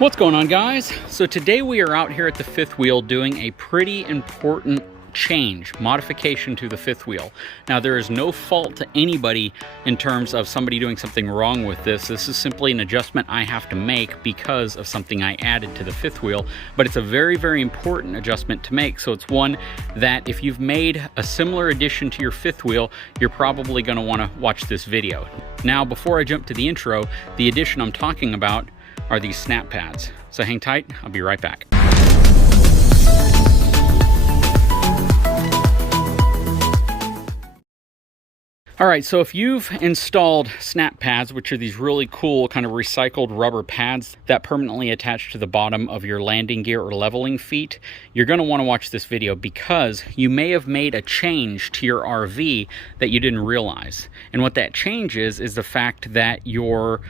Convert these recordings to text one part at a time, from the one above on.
What's going on, guys? So today we are out here at the fifth wheel doing a pretty important modification to the fifth wheel. Now, there is no fault to anybody in terms of somebody doing something wrong with this. This is simply an adjustment I have to make because of something I added to the fifth wheel, but it's a very, very important adjustment to make. So it's one that if you've made a similar addition to your fifth wheel, you're probably going to want to watch this video. Now, before I jump to the intro, the addition I'm talking about are these snap pads. So hang tight, I'll be right back. All right, so if you've installed snap pads, which are these really cool kind of recycled rubber pads that permanently attach to the bottom of your landing gear or leveling feet, you're going to want to watch this video because you may have made a change to your RV that you didn't realize. And what that change is the fact that your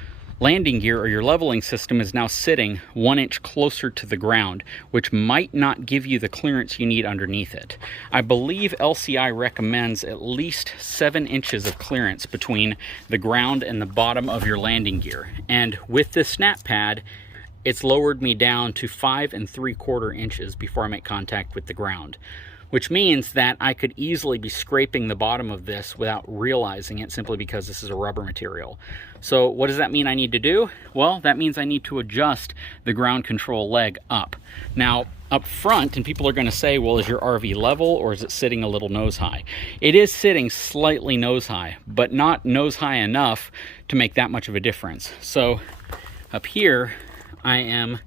landing gear or your leveling system is now sitting 1 inch closer to the ground, which might not give you the clearance you need underneath it. I believe LCI recommends at least 7 inches of clearance between the ground and the bottom of your landing gear. And with this snap pad, it's lowered me down to 5 3/4 inches before I make contact with the ground, which means that I could easily be scraping the bottom of this without realizing it simply because this is a rubber material. So what does that mean I need to do? Well, that means I need to adjust the ground control leg up. Now, up front, and people are going to say, well, is your RV level or is it sitting a little nose high? It is sitting slightly nose high, but not nose high enough to make that much of a difference. So up here, I am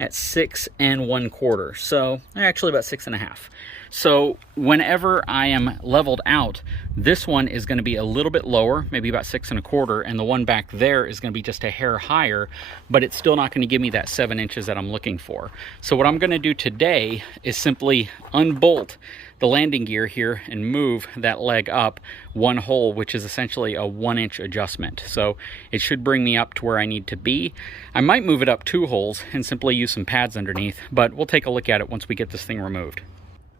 at 6 1/4, so actually about 6 1/2. So whenever I am leveled out, this one is going to be a little bit lower, maybe about 6 1/4, and the one back there is going to be just a hair higher, but it's still not going to give me that 7 inches that I'm looking for. So what I'm going to do today is simply unbolt the landing gear here and move that leg up 1 hole, which is essentially a 1 inch adjustment. So it should bring me up to where I need to be. I might move it up 2 holes and simply use some pads underneath, but we'll take a look at it once we get this thing removed.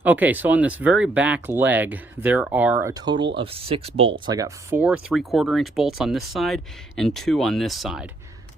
Okay, so on this very back leg, there are a total of 6 bolts. I got 4 3/4 inch bolts on this side and 2 on this side.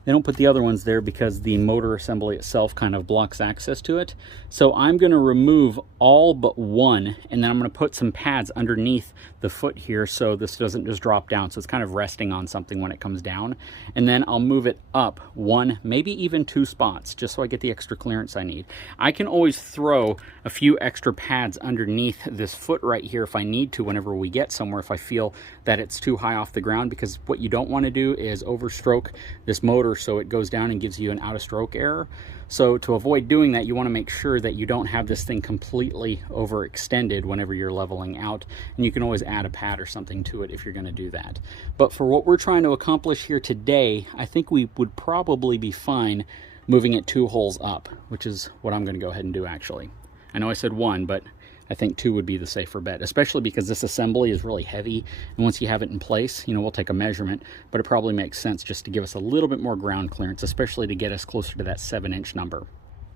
They don't put the other ones there because the motor assembly itself kind of blocks access to it. So I'm going to remove all but 1, and then I'm going to put some pads underneath the foot here so this doesn't just drop down. So it's kind of resting on something when it comes down. And then I'll move it up 1, maybe even 2 spots, just so I get the extra clearance I need. I can always throw a few extra pads underneath this foot right here if I need to whenever we get somewhere, if I feel that it's too high off the ground, because what you don't want to do is overstroke this motor so it goes down and gives you an out of stroke error. So to avoid doing that, you want to make sure that you don't have this thing completely overextended whenever you're leveling out, and you can always add a pad or something to it if you're going to do that. But for what we're trying to accomplish here today, I think we would probably be fine moving it 2 holes up, which is what I'm going to go ahead and do actually. I know I said 1, but I think 2 would be the safer bet, especially because this assembly is really heavy, and once you have it in place, we'll take a measurement, but it probably makes sense just to give us a little bit more ground clearance, especially to get us closer to that 7 inch number.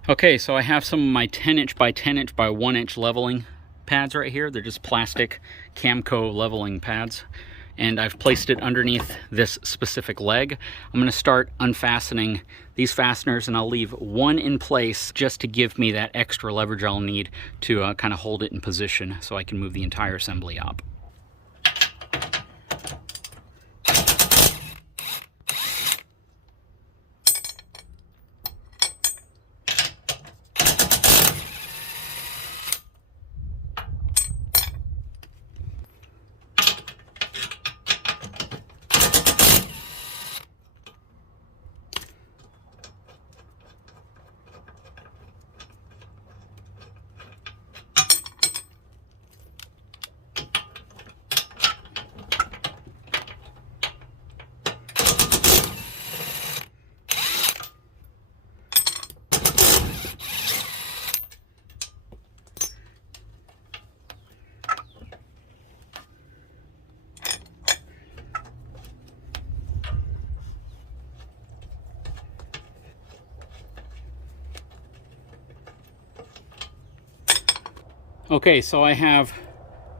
Okay, so I have some of my 10 inch by 10 inch by 1 inch leveling pads right here. They're just plastic Camco leveling pads, and I've placed it underneath this specific leg. I'm going to start unfastening these fasteners, and I'll leave 1 in place just to give me that extra leverage I'll need to kind of hold it in position so I can move the entire assembly up. Okay, so I have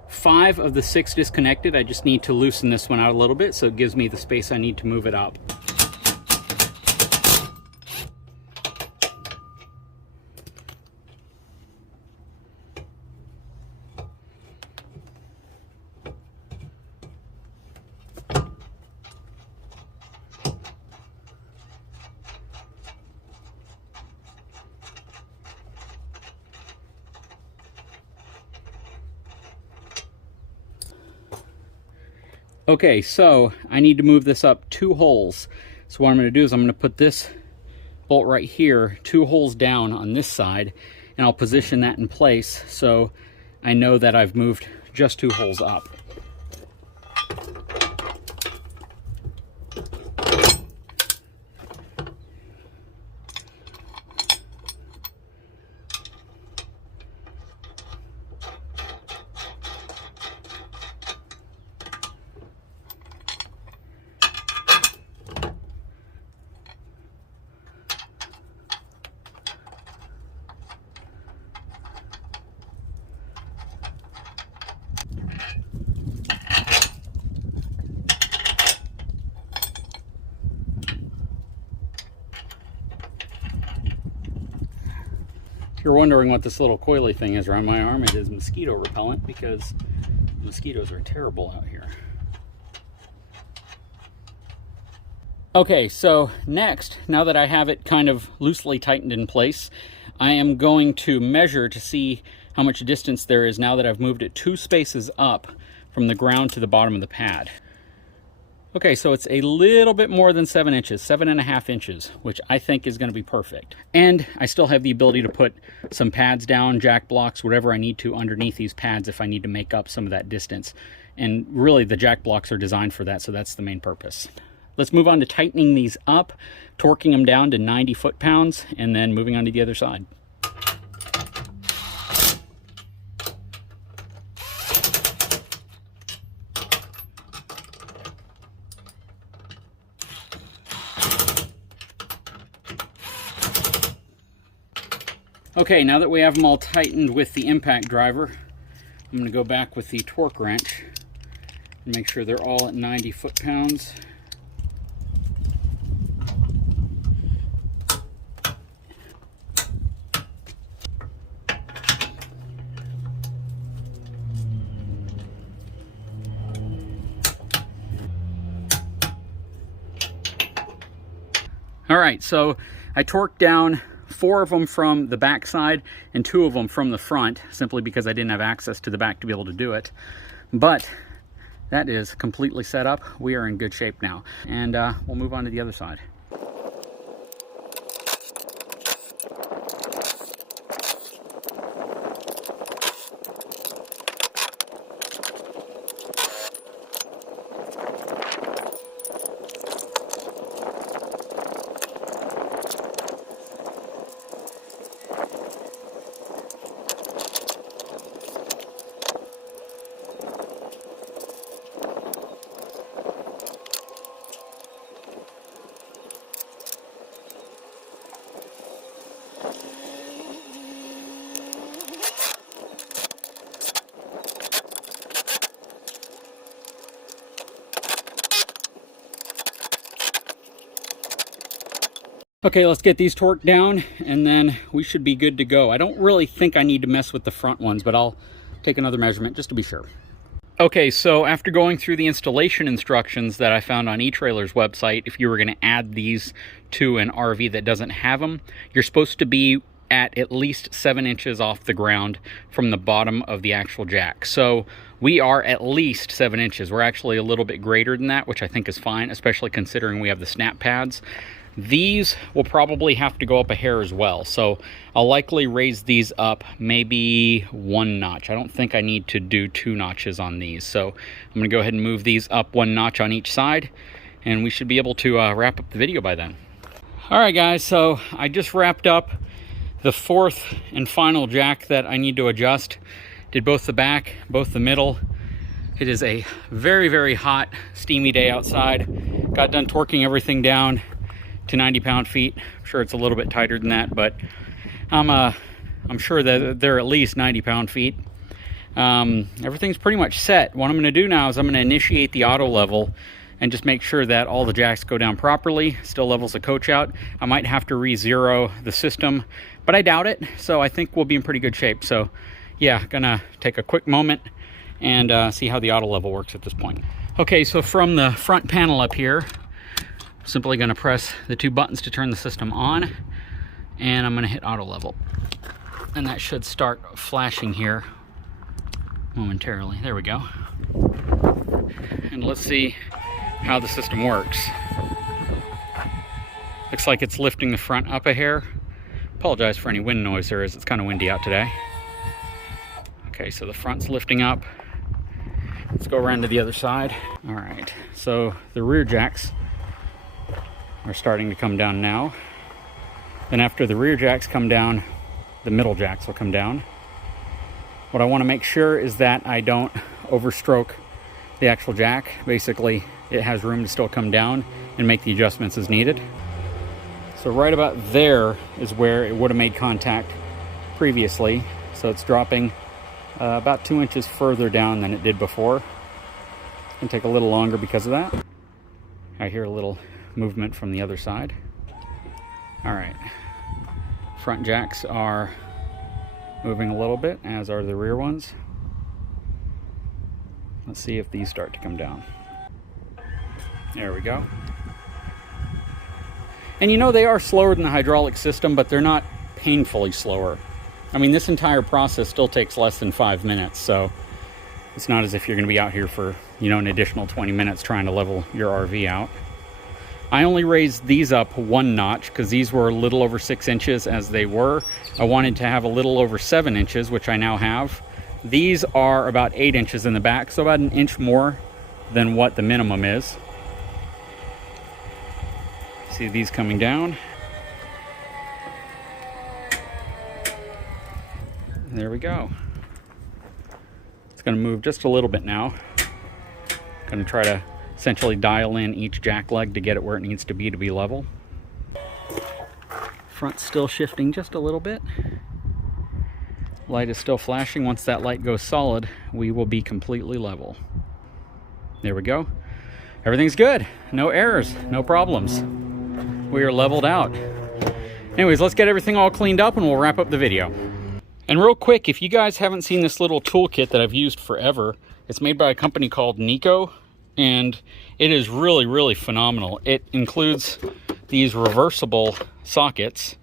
5 of the 6 disconnected. I just need to loosen this one out a little bit so it gives me the space I need to move it up. Okay, so I need to move this up 2 holes. So what I'm going to do is I'm going to put this bolt right here 2 holes down on this side, and I'll position that in place so I know that I've moved just 2 holes up. If you're wondering what this little coily thing is around my arm, it is mosquito repellent, because mosquitoes are terrible out here. Okay, so next, now that I have it kind of loosely tightened in place, I am going to measure to see how much distance there is now that I've moved it 2 spaces up from the ground to the bottom of the pad. Okay, so it's a little bit more than 7 inches, 7.5 inches, which I think is going to be perfect. And I still have the ability to put some pads down, jack blocks, whatever I need to underneath these pads if I need to make up some of that distance. And really, the jack blocks are designed for that, so that's the main purpose. Let's move on to tightening these up, torquing them down to 90 foot-pounds, and then moving on to the other side. Okay, now that we have them all tightened with the impact driver, I'm going to go back with the torque wrench and make sure they're all at 90 foot-pounds. All right, so I torqued down 4 of them from the back side and 2 of them from the front, simply because I didn't have access to the back to be able to do it. But that is completely set up. We are in good shape now. And we'll move on to the other side. Okay, let's get these torqued down and then we should be good to go. I don't really think I need to mess with the front ones, but I'll take another measurement just to be sure. Okay, so after going through the installation instructions that I found on eTrailer's website, if you were going to add these to an RV that doesn't have them, you're supposed to be at least 7 inches off the ground from the bottom of the actual jack. So we are at least 7 inches. We're actually a little bit greater than that, which I think is fine, especially considering we have the snap pads. These will probably have to go up a hair as well, so I'll likely raise these up maybe 1 notch. I don't think I need to do 2 notches on these, so I'm going to go ahead and move these up 1 notch on each side, and we should be able to wrap up the video by then. Alright guys, so I just wrapped up the 4th and final jack that I need to adjust. Did both the back, both the middle. It is a very, very hot, steamy day outside. Got done torquing everything down to 90 pound-feet. I'm sure it's a little bit tighter than that, but I'm sure that they're at least 90 pound-feet. Everything's pretty much set. What I'm going to do now is I'm going to initiate the auto level and just make sure that all the jacks go down properly, still levels the coach out. I might have to re-zero the system, but I doubt it, so I think we'll be in pretty good shape. So yeah, gonna take a quick moment and see how the auto level works at this point. Okay, so from the front panel up here, simply going to press the 2 buttons to turn the system on, and I'm going to hit auto level, and that should start flashing here momentarily. There we go. and let's see how the system works. Looks like it's lifting the front up a hair. Apologize for any wind noise there is. It's kind of windy out today. Okay, so the front's lifting up. Let's go around to the other side. All right, so the rear jacks are starting to come down now. Then after the rear jacks come down, the middle jacks will come down. What I want to make sure is that I don't overstroke the actual jack. Basically, it has room to still come down and make the adjustments as needed. So right about there is where it would have made contact previously. So it's dropping about 2 inches further down than it did before. It's going to take a little longer because of that. I hear a little movement from the other side. All right. Front jacks are moving a little bit, as are the rear ones. Let's see if these start to come down. There we go. And you know, they are slower than the hydraulic system, but they're not painfully slower. I mean, this entire process still takes less than 5 minutes, so it's not as if you're going to be out here for, you know, an additional 20 minutes trying to level your RV out. I only raised these up 1 notch because these were a little over 6 inches as they were. I wanted to have a little over 7 inches, which I now have. These are about 8 inches in the back, so about 1 inch more than what the minimum is. See these coming down. There we go. It's going to move just a little bit now. Going to try to essentially dial in each jack leg to get it where it needs to be level. Front's still shifting just a little bit. Light is still flashing. Once that light goes solid, we will be completely level. There we go. Everything's good. No errors, no problems. We are leveled out. Anyways, let's get everything all cleaned up and we'll wrap up the video. And real quick, if you guys haven't seen this little toolkit that I've used forever, it's made by a company called Nico, and it is really, really phenomenal. It includes these reversible sockets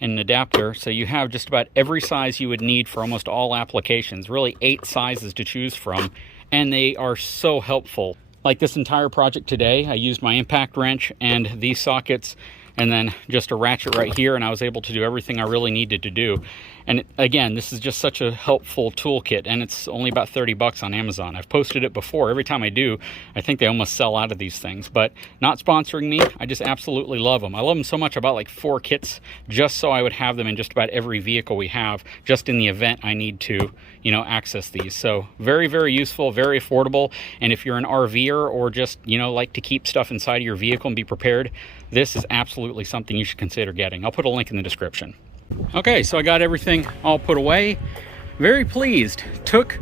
and an adapter, so you have just about every size you would need for almost all applications. Really 8 sizes to choose from, and they are so helpful. Like this entire project today, I used my impact wrench and these sockets and then just a ratchet right here, and I was able to do everything I really needed to do. And again, this is just such a helpful toolkit, and it's only about 30 bucks on Amazon. I've posted it before. Every time I do, I think they almost sell out of these things, but not sponsoring me. I just absolutely love them. I love them so much. I bought like 4 kits just so I would have them in just about every vehicle we have, just in the event I need to, you know, access these. So very, very useful, very affordable. And if you're an RVer or just, you know, like to keep stuff inside of your vehicle and be prepared, this is absolutely something you should consider getting. I'll put a link in the description. Okay, so I got everything all put away. Very pleased. Took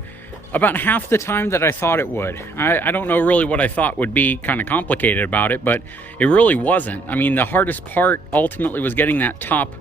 about half the time that I thought it would. I don't know really what I thought would be kind of complicated about it, but it really wasn't. I mean, the hardest part ultimately was getting that top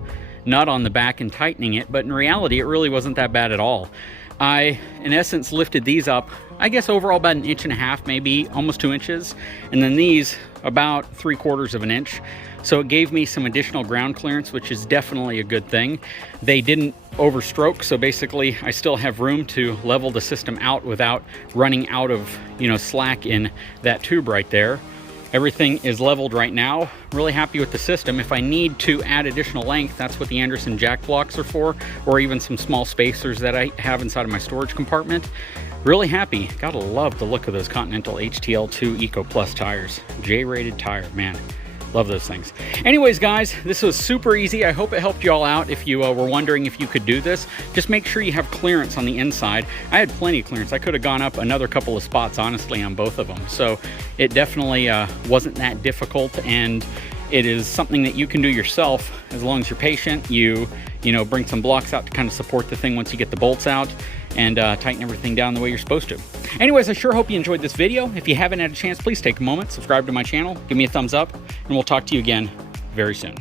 nut on the back and tightening it, but in reality, it really wasn't that bad at all. I, in essence, lifted these up, I guess overall about 1.5 inches, maybe almost 2 inches, and then these about 3/4 of an inch. So it gave me some additional ground clearance, which is definitely a good thing. They didn't overstroke, so basically I still have room to level the system out without running out of, you know, slack in that tube right there. Everything is leveled right now. Really happy with the system. If I need to add additional length, that's what the Anderson jack blocks are for, or even some small spacers that I have inside of my storage compartment. Really happy. Gotta love the look of those Continental HTL2 Eco Plus tires. J-rated tire, man. Love those things. Anyways, guys, this was super easy. I hope it helped you all out. If you were wondering if you could do this, just make sure you have clearance on the inside. I had plenty of clearance. I could have gone up another couple of spots, honestly, on both of them. So it definitely wasn't that difficult, and it is something that you can do yourself as long as you're patient. You know, bring some blocks out to kind of support the thing once you get the bolts out, and tighten everything down the way you're supposed to. Anyways, I sure hope you enjoyed this video. If you haven't had a chance, please take a moment, subscribe to my channel, give me a thumbs up, and we'll talk to you again very soon.